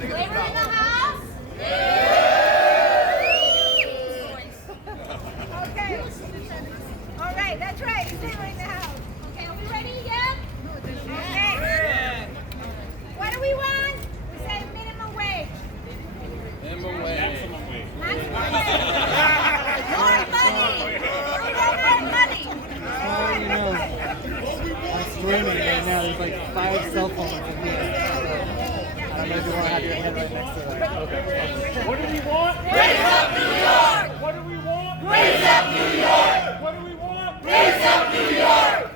Labor in the house? Okay. All right, that's right. It's labor in the house. Okay, are we ready yet? Okay. What do we want? We say minimum wage. Minimum wage. Maximum wage. More money. More money. I'm streaming right now. There's like 5 cell phones in here. So I don't know if you want to have your head right next to it. What do we want? Raise up New York. What do we want? Raise up New York. What do we want? Raise up New York.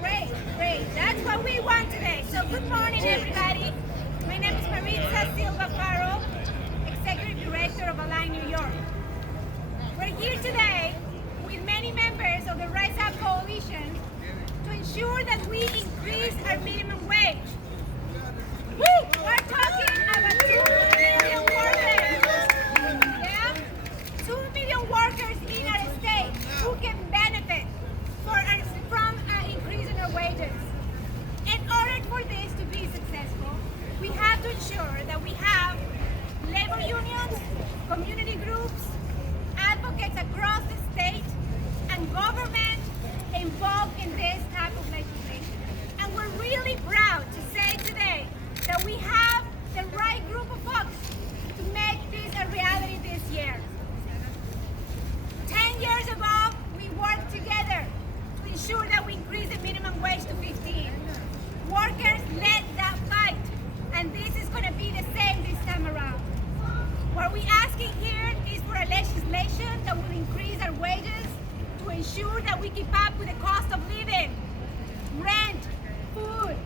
Great, great. That's what we want today. So good morning, everybody. My name is Maritza Silva Faro, Executive Director of Align New York. We're here today with many members of the Rise Up Coalition to ensure that we increase our minimum wage. Woo! We're talking about 2 million workers. Yeah? 2 million workers in our state who can benefit from increasing our wages. In order for this to be successful, we have to ensure that we have labor unions, community groups, advocates across the state, and government involved in this type of legislation. And we're really proud to say today that we have the right group of folks to make this a reality this year. 10 years ago, we worked together to ensure that we increase the minimum wage to 15. Workers led that fight, and this is going to be the same this time around. What we're asking here is for a legislation that will increase our wages to ensure that we keep up with the cost of living. Rent, food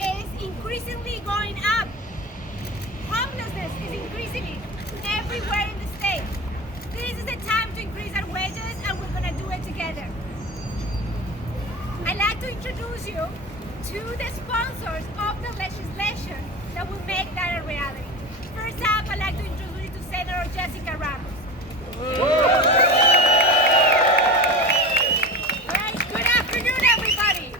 is increasingly going up. Homelessness is increasing everywhere in the state. This is the time to increase our wages, and we're going to do it together. I'd like to introduce you to the sponsors of the legislation that will make that a reality. First up, I'd like to introduce you to Senator Jessica Ramos. Right, good afternoon, everybody.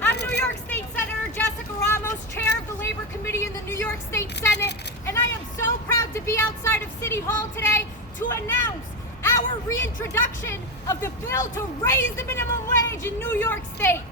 I'm New York State Senator Jessica Ramos, Chair of the Labor Committee in the New York State Senate, and I am so proud to be outside of City Hall today to announce our reintroduction of the bill to raise the minimum wage in New York State.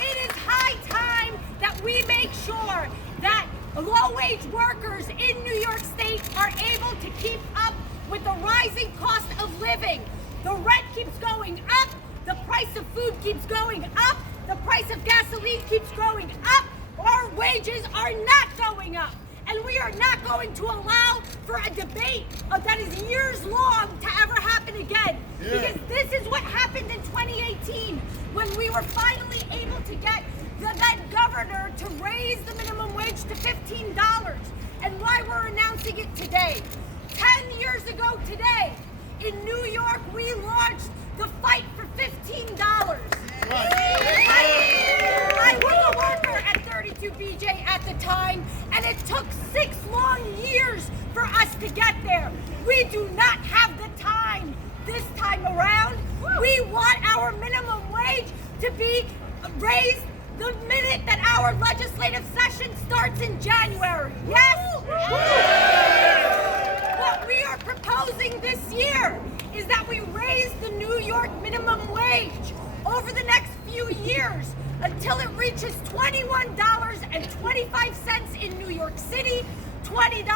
It is high time that we make sure that low-wage workers in New York State are able to keep up with the rising cost of living. The rent keeps going up, the price of food keeps going up, the price of gasoline keeps going up, our wages are not going up. And we are not going to allow for a debate that is years long to ever happen again. Because this is what happened in 2018 when we were finally able to get the then governor to raise the minimum wage to $15. And why we're announcing it today. 10 years ago today, in New York, we launched the fight for $15. I was a worker at 32 BJ at the time, and it took 6 long years for us to get there. We do not have the time this time around. We want our minimum wage to be raised the minute that our legislative session starts in January. Yes? What we are proposing this year is that we raise the New York minimum wage over the next few years until it reaches $21.25 in New York City, $20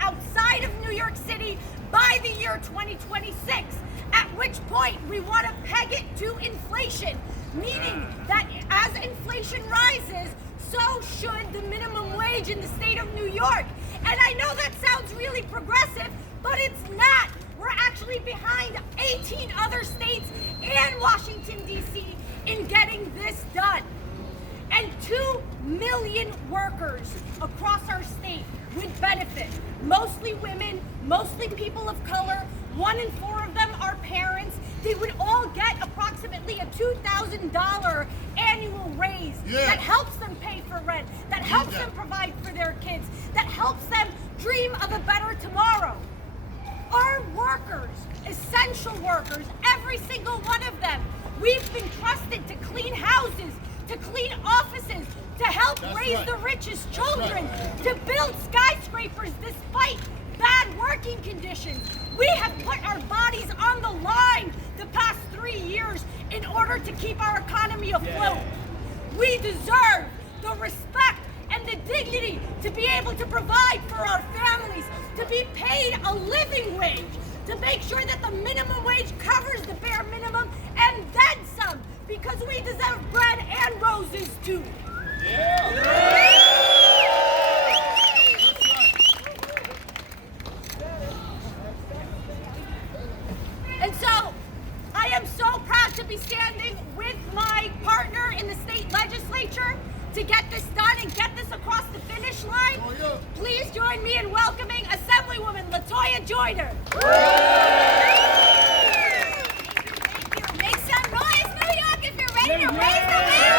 outside of New York City by the year 2026, at which point we want to peg it to inflation, meaning that as inflation rises, so should the minimum wage in the state of New York. And I know that sounds really progressive, but it's not. We're actually behind 18 other states and Washington, D.C. in getting this done. And 2 million workers across our state would benefit. Mostly women, mostly people of color. 1 in 4 of them are parents. They would all get approximately a $2,000 annual raise that helps them pay for rent, that helps them provide for their kids, that helps them dream of a better tomorrow. Our workers, essential workers, every single one of them, we've been trusted to clean houses, to clean offices, to help raise the richest children, to build skyscrapers despite bad working conditions. We have put our bodies on the line the past 3 years in order to keep our economy afloat. We deserve the respect and the dignity to be able to provide for our families, to be paid a living wage, to make sure that the minimum wage covers the bare minimum and then some, because we deserve bread and roses too. And so, I am so proud to be standing with my partner in the state legislature to get this done and get this across the finish line. Please join me in welcoming Assemblywoman LaToya Joyner. Thank you. Make some noise, New York, if you're ready to raise the wind.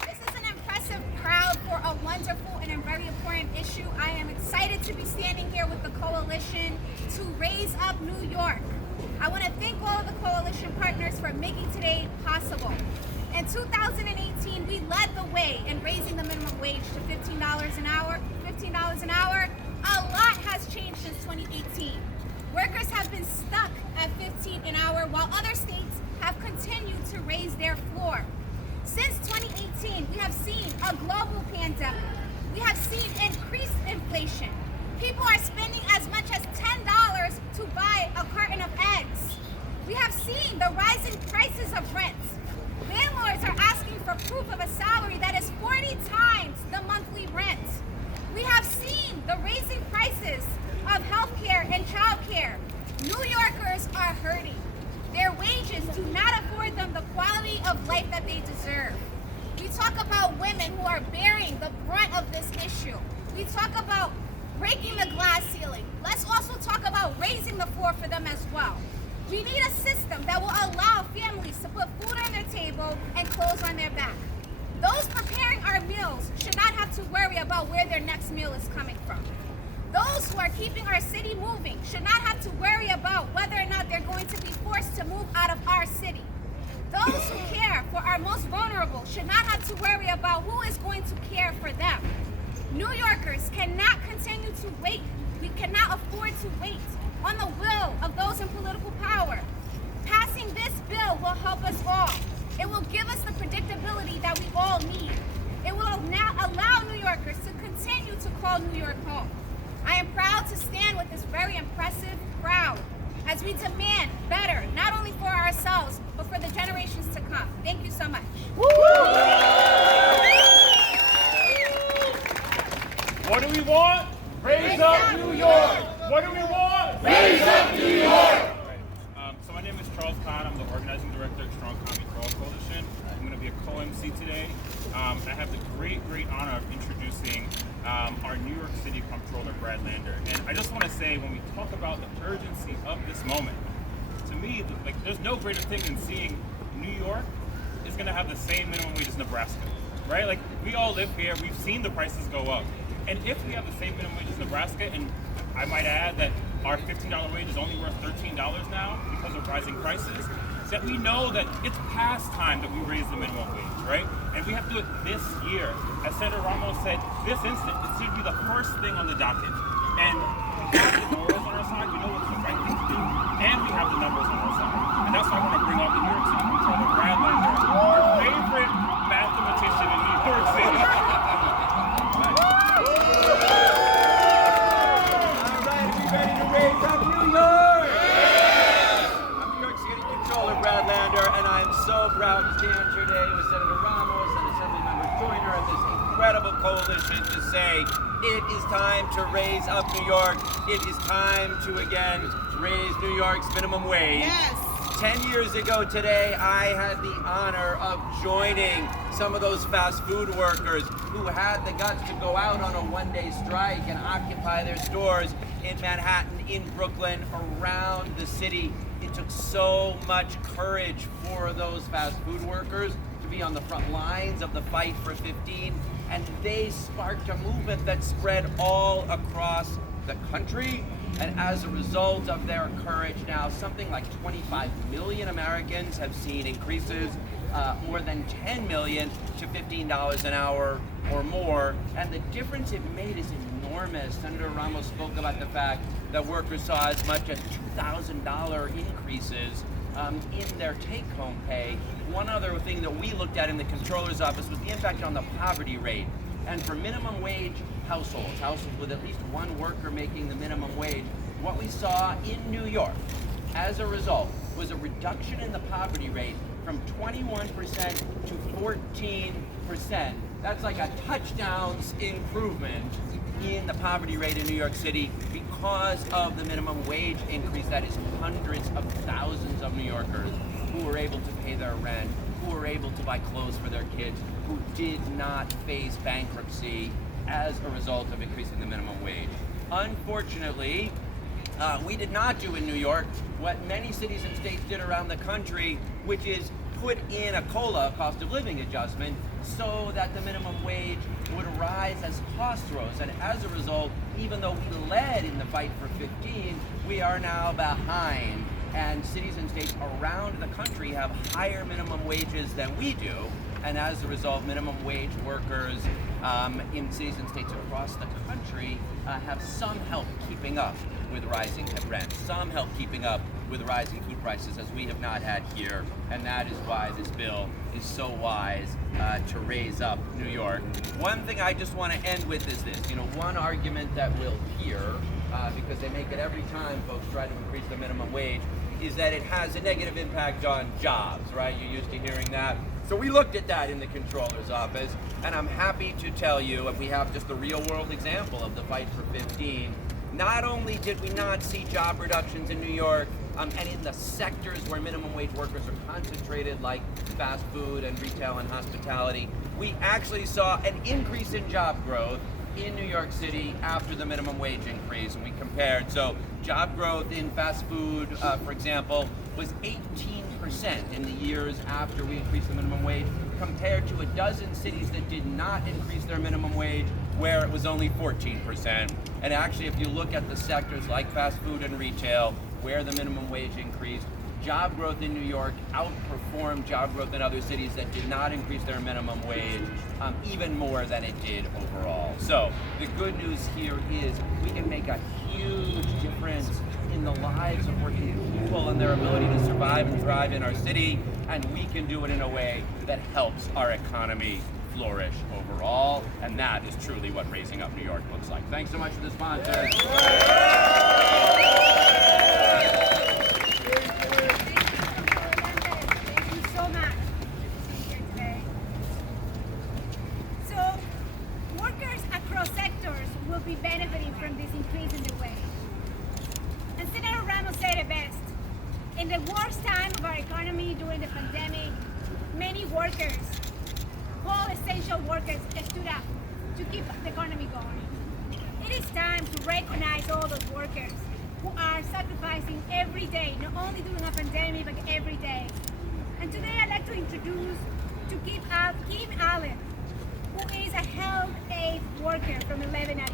This is an impressive crowd for a wonderful and a very important issue. I am excited to be standing here with the coalition to raise up New York. I want to thank all of the coalition partners for making today possible. In 2018, we led the way in raising the minimum wage to $15 an hour. A lot has changed since 2018. Workers have been stuck at $15 an hour while other states have continued to raise their floor. Since 2018, we have seen a global pandemic. We have seen increased inflation. People are spending as much as $10 to buy a carton of eggs. We have seen the rising prices of rent. Landlords are asking for proof of a salary that is 40 times the monthly rent. We have seen the raising prices of healthcare and childcare. New Yorkers are hurting. Their wages do not afford them the quality of life that they deserve. We talk about women who are bearing the brunt of this issue. We talk about breaking the glass ceiling. Let's also talk about raising the floor for them as well. We need a system that will allow families to put food on their table and clothes on their back. Those preparing our meals should not have to worry about where their next meal is coming from. Those who are keeping our city moving should not have to worry about whether or not they're going to be forced to move out of our city. Those who care for our most vulnerable should not have to worry about who is going to care for them. New Yorkers cannot continue to wait. We cannot afford to wait on the will of those in political power. Passing this bill will help us all. It will give us the predictability that we all need. It will now allow New Yorkers to continue to call New York home. I am proud to stand with this very impressive crowd as we demand better, not only for ourselves, but for the generations to come. Thank you so much. What do we want? Raise up New York! What do we want? Raise up New York! So my name is Charles Kahn. I'm the organizing director of Strong Commie for All Coalition. I'm going to be a co-MC today. I have the great honor of introducing our New York City Comptroller, Brad Lander. And I just want to say, when we talk about the urgency of this moment, to me, there's no greater thing than seeing New York is going to have the same minimum wage as Nebraska, right? Like, we all live here. We've seen the prices go up. And if we have the same minimum wage as Nebraska, and I might add that our $15 wage is only worth $13 now because of rising prices, that we know that it's past time that we raise the minimum wage, right? And we have to do it this year. As Senator Ramos said, this instant, it should be the first thing on the docket. And we have the morals on our side, we know what's the right thing to do, and we have the numbers on our side. And that's why I want to bring up the New York City Comptroller, Brad Lander, our favorite mathematician in New York City. Brad Lander, and I'm so proud to stand here today with Senator Ramos and Assemblymember Joyner and this incredible coalition to say it is time to raise up New York. It is time to again raise New York's minimum wage. Yes. 10 years ago today, I had the honor of joining some of those fast food workers who had the guts to go out on a one-day strike and occupy their stores in Manhattan, in Brooklyn, around the city. It took so much courage for those fast food workers to be on the front lines of the fight for 15, and they sparked a movement that spread all across the country And as a result of their courage now, something like 25 million Americans have seen increases, more than 10 million to $15 an hour or more. And the difference it made is enormous. Senator Ramos spoke about the fact that workers saw as much as $2,000 increases in their take-home pay. One other thing that we looked at in the Comptroller's office was the impact on the poverty rate. And for minimum wage households with at least one worker making the minimum wage, what we saw in New York as a result was a reduction in the poverty rate from 21% to 14%. That's like a touchdowns improvement in the poverty rate in New York City because of the minimum wage increase. That is hundreds of thousands of New Yorkers who were able to pay their rent, who were able to buy clothes for their kids, who did not face bankruptcy as a result of increasing the minimum wage. Unfortunately, we did not do in New York what many cities and states did around the country, which is put in a COLA, cost of living adjustment, so that the minimum wage would rise as costs rose. And as a result, even though we led in the fight for 15, we are now behind. And cities and states around the country have higher minimum wages than we do. And as a result, minimum wage workers in cities and states across the country have some help keeping up with rising rent, some help keeping up with rising food prices, as we have not had here. And that is why this bill is so wise to raise up New York. One thing I just want to end with is this. One argument that we'll hear, because they make it every time folks try to increase the minimum wage, is that it has a negative impact on jobs, right? You're used to hearing that. So we looked at that in the Comptroller's office, and I'm happy to tell you, and we have just a real world example of the fight for 15. Not only did we not see job reductions in New York, and in the sectors where minimum wage workers are concentrated, like fast food and retail and hospitality, we actually saw an increase in job growth in New York City after the minimum wage increase, and we compared. So job growth in fast food, for example, was 18% in the years after we increased the minimum wage, compared to a dozen cities that did not increase their minimum wage, where it was only 14%. And actually, if you look at the sectors like fast food and retail, where the minimum wage increased, job growth in New York outperformed job growth in other cities that did not increase their minimum wage even more than it did overall. So the good news here is we can make a huge difference in the lives of working people and their ability to survive and thrive in our city, and we can do it in a way that helps our economy flourish overall, and that is truly what Raising Up New York looks like. Thanks so much to the sponsors. Thank you so much for being here today. So, workers across sectors will be benefiting from this increase in the wage. And Senator Ramos said it best. In the worst time of our economy during the pandemic, many workers, all essential workers, stood up to keep the economy going. It is time to recognize all those workers who are sacrificing every day, not only during a pandemic, but every day. And today I'd like to introduce to Kim Allen, who is a health aid worker from 1199.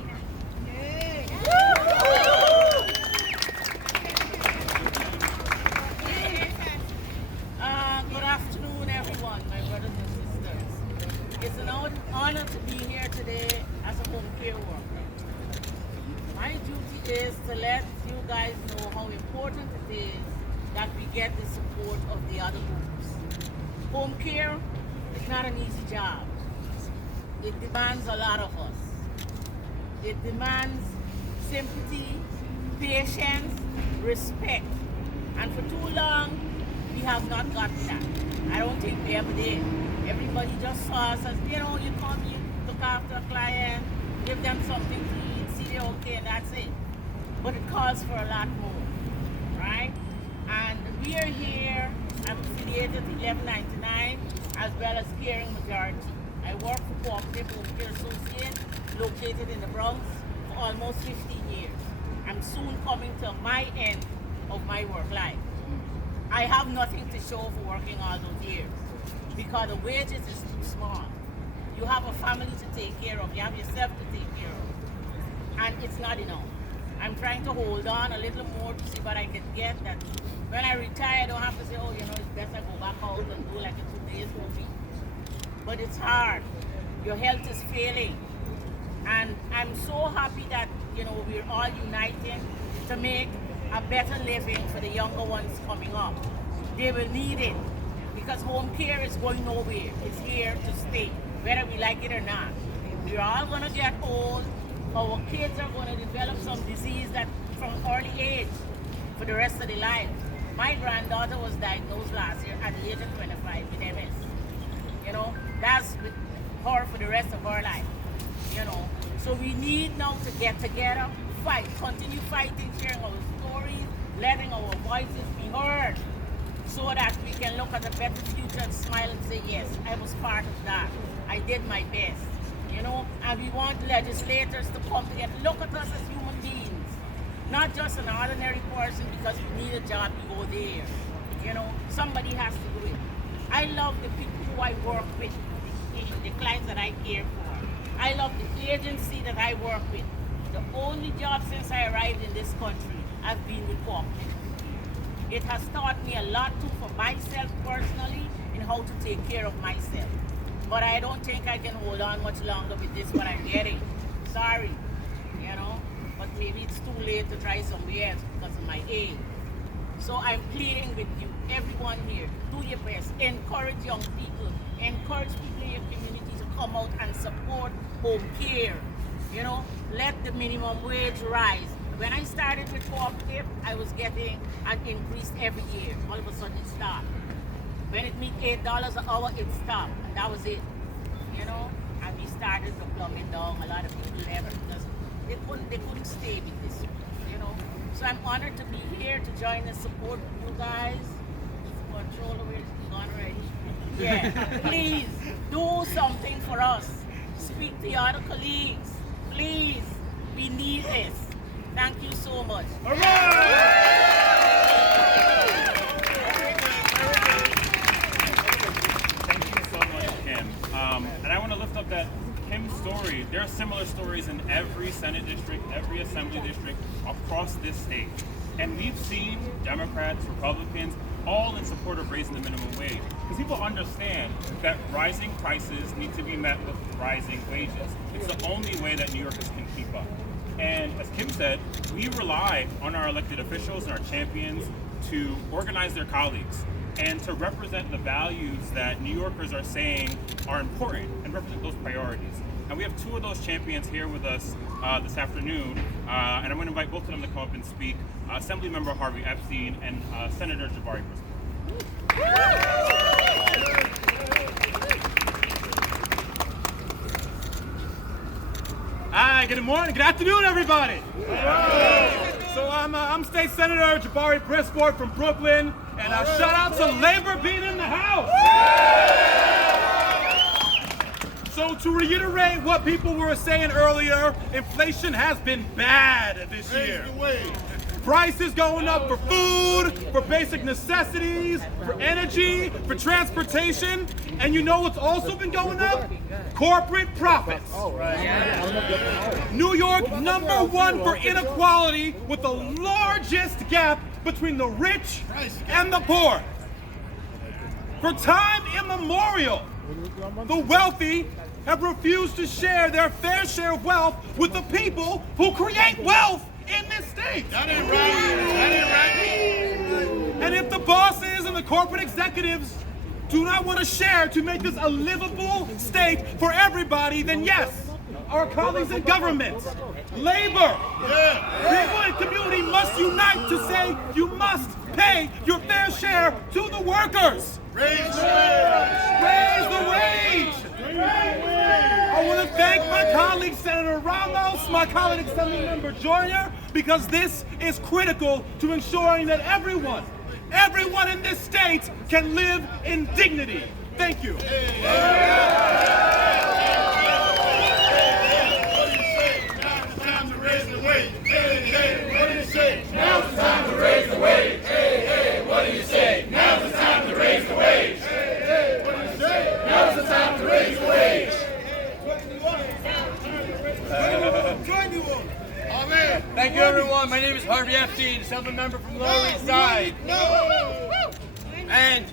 Good afternoon, everyone, my brothers and sisters. It's an honor to be here today as a home care worker. My duty is to let you guys know how important it is that we get the support of the other groups. Home care is not an easy job. It demands a lot of us. It demands sympathy, patience, respect. And for too long, we have not gotten that. I don't think we ever did. Everybody just saw us as, you come, you look after a client, give them something to eat, see they're okay, and that's it. But it calls for a lot more, right? And we are here, I'm affiliated to 1199, as well as Caring Majority. I work for Cooperative Home Care Associate, located in the Bronx, for almost 15 years. I'm soon coming to my end of my work life. I have nothing to show for working all those years because the wages is too small. You have a family to take care of, you have yourself to take care of, and it's not enough. I'm trying to hold on a little more to see what I can get. That when I retire, I don't have to say, oh, it's best I go back out and do like a 2 days movie. But it's hard. Your health is failing. And I'm so happy that, we're all uniting to make a better living for the younger ones coming up. They will need it because home care is going nowhere. It's here to stay, whether we like it or not. We're all going to get old. Our kids are going to develop some disease that from early age for the rest of their life. My granddaughter was diagnosed last year at the age of 25 with MS. That's with her for the rest of her life. So we need now to get together, fight, continue fighting, sharing our stories, letting our voices be heard, so that we can look at a better future and smile and say, yes, I was part of that. I did my best. And we want legislators to come together, look at us as human beings, not just an ordinary person because we need a job, we go there. Somebody has to do it. I love the people who I work with, the clients that I care for. I love the agency that I work with. The only job since I arrived in this country, I've been with corporate. It has taught me a lot too for myself personally in how to take care of myself. But I don't think I can hold on much longer with this, what I'm getting. Sorry, but maybe it's too late to try somewhere else because of my age. So I'm pleading with you, everyone here, do your best. Encourage young people. Encourage people in your community to come out and support home care. Let the minimum wage rise. When I started with cooperative, I was getting an increase every year. All of a sudden it stopped. When it meet $8 an hour, it stopped. And that was it. And we started to plummet down. A lot of people left because they couldn't stay with this. So I'm honored to be here to join and support you guys. Controller, where's gone already? Yeah, please do something for us. Speak to your other colleagues. Please, we need this. Thank you so much. All right! Thank you so much, Kim. And I want to lift up that Kim's story. There are similar stories in every Senate district, every Assembly district across this state. And we've seen Democrats, Republicans, all in support of raising the minimum wage. Because people understand that rising prices need to be met with rising wages. It's the only way that New Yorkers can keep up. And as Kim said, we rely on our elected officials and our champions to organize their colleagues and to represent the values that New Yorkers are saying are important and represent those priorities. And we have two of those champions here with us this afternoon, and I'm going to invite both of them to come up and speak. Assemblymember Harvey Epstein and Senator Jabari Brisport. Hi, good morning, good afternoon, everybody. So I'm State Senator Jabari Brisport from Brooklyn, and shout out to Labor being in the house. So to reiterate what people were saying earlier, inflation has been bad this year. Prices going up for food, for basic necessities, for energy, for transportation, and you know what's also been going up? Corporate profits. New York, #1 for inequality, with the largest gap between the rich and the poor. For time immemorial, the wealthy have refused to share their fair share of wealth with the people who create wealth in this state. That ain't right. That ain't right. And if the bosses and the corporate executives do not want to share to make this a livable state for everybody, then yes, our colleagues in government, labor, people in community must unite to say you must pay your fair share to the workers. Raise the wage. Raise the wage. I want to thank my colleague Senator Ramos, my colleague Assemblymember Joyner, because this is critical to ensuring that everyone in this state can live in dignity. Thank you. What do you say? Now's the time to raise the wage. Hey, hey, what do you say? Now's the time to raise the wage. Hey, hey, what do you say? Now's the time to raise the wage. Hey, hey, what do you say? Now's the time to raise the wage. Amen. Thank you, everyone. a member from Lower East Side. And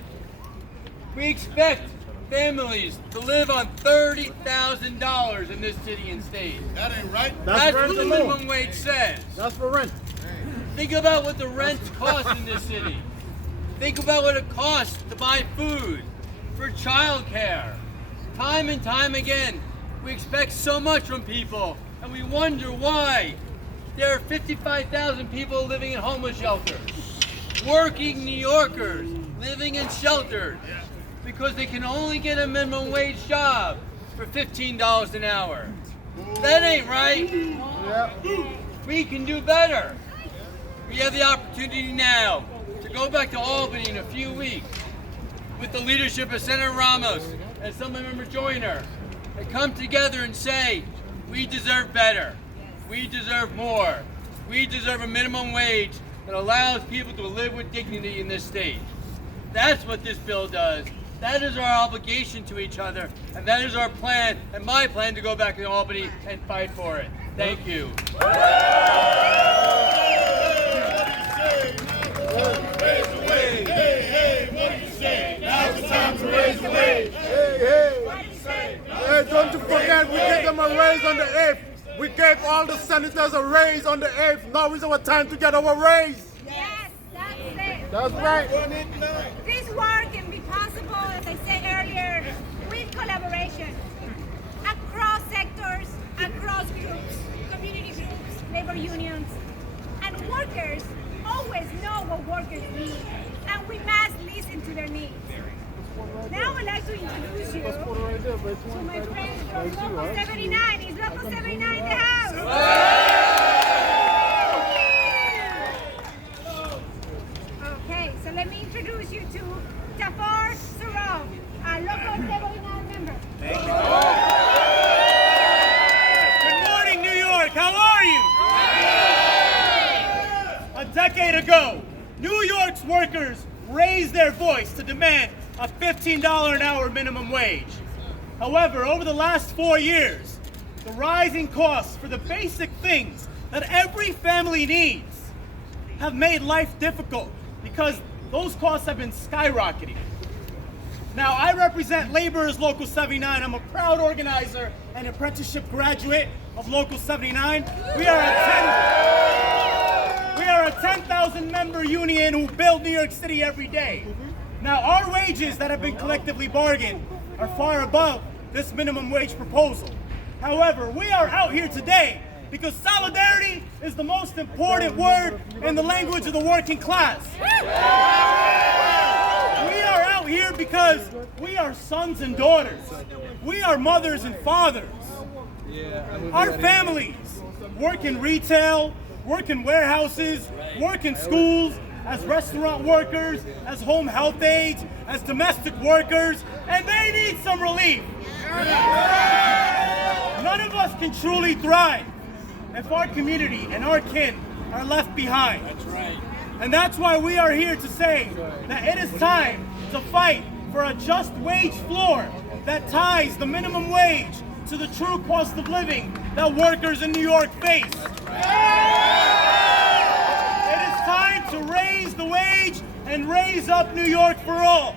we expect families to live on $30,000 in this city and state. That ain't right. That's what the minimum wage says. That's for rent. Think about what the rents cost in this city. Think about what it costs to buy food, for childcare. Time and time again, we expect so much from people, and we wonder why. There are 55,000 people living in homeless shelters, working New Yorkers living in shelters because they can only get a minimum wage job for $15 an hour. That ain't right. We can do better. We have the opportunity now to go back to Albany in a few weeks with the leadership of Senator Ramos and Assemblymember Joyner and come together and say, we deserve better. We deserve more. We deserve a minimum wage that allows people to live with dignity in this state. That's what this bill does. That is our obligation to each other, and that is our plan, and my plan to go back to Albany and fight for it. Thank you. Raise the wage. Hey, hey, what do you say? Now's the time to raise the wage. Hey, hey, what do you say? Hey, don't you forget, we gave them a raise on the 8th. We gave all the senators a raise on the 8th. Now is our time to get our raise. Yes, that's it. That's right. This work can be possible, as I said earlier, with collaboration across sectors, across groups, community groups, labor unions, and workers always know what workers need, and we must listen to their needs. Now I'd like to introduce you to my friends from Local 79. Is Local 79 in the house? Okay, so let me introduce you to Jafar Sarov, a Local 79 member. Good morning, New York. How are you? A decade ago, New York's workers raised their voice to demand a $15 an hour minimum wage. However, over the last 4 years, the rising costs for the basic things that every family needs have made life difficult because those costs have been skyrocketing. Now, I represent Laborers Local 79. I'm a proud organizer and apprenticeship graduate of Local 79. We are a 10,000 member union who build New York City every day. Now, our wages that have been collectively bargained are far above this minimum wage proposal. However, we are out here today because solidarity is the most important word in the language of the working class. We are out here because we are sons and daughters. We are mothers and fathers. Our families work in retail, work in warehouses, work in schools, as restaurant workers, as home health aides, as domestic workers, and they need some relief. None of us can truly thrive if our community and our kin are left behind. That's right. And that's why we are here to say that it is time to fight for a just wage floor that ties the minimum wage to the true cost of living that workers in New York face. It is time to raise the wage and raise up New York for all.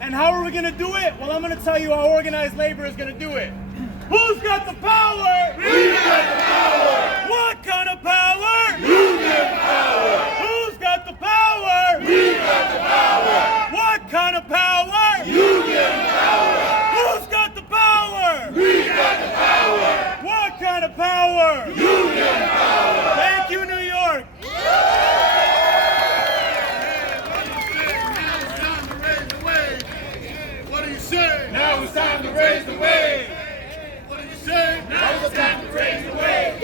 And how are we going to do it? Well, I'm going to tell you how organized labor is going to do it. Who's got the power? We got the power. What kind of power? Union power. Who's got the power? We got the power. What kind of power? Union power. Who's got the power? We got the power. What kind of power? Union power. Thank you, New York. What do you say? Now it's time to raise the wage. What do you say? Now it's time to raise the wage.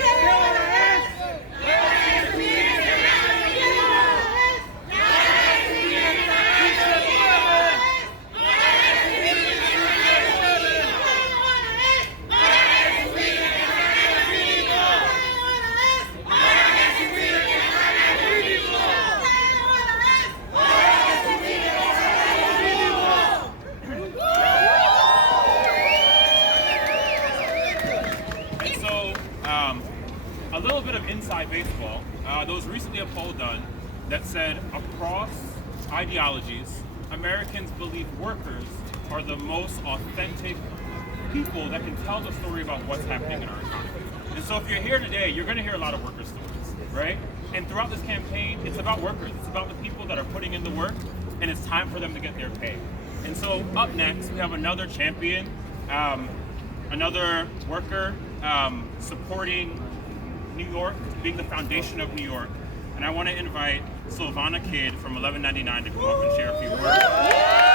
baseball, there was recently a poll done that said across ideologies, Americans believe workers are the most authentic people that can tell the story about what's happening in our economy. And so if you're here today, you're going to hear a lot of worker stories, right? And throughout this campaign, it's about workers. It's about the people that are putting in the work, and it's time for them to get their pay. And so up next, we have another champion, another worker supporting New York, being the foundation of New York. And I want to invite Silvana Kidd from 1199 to come up and share a few words.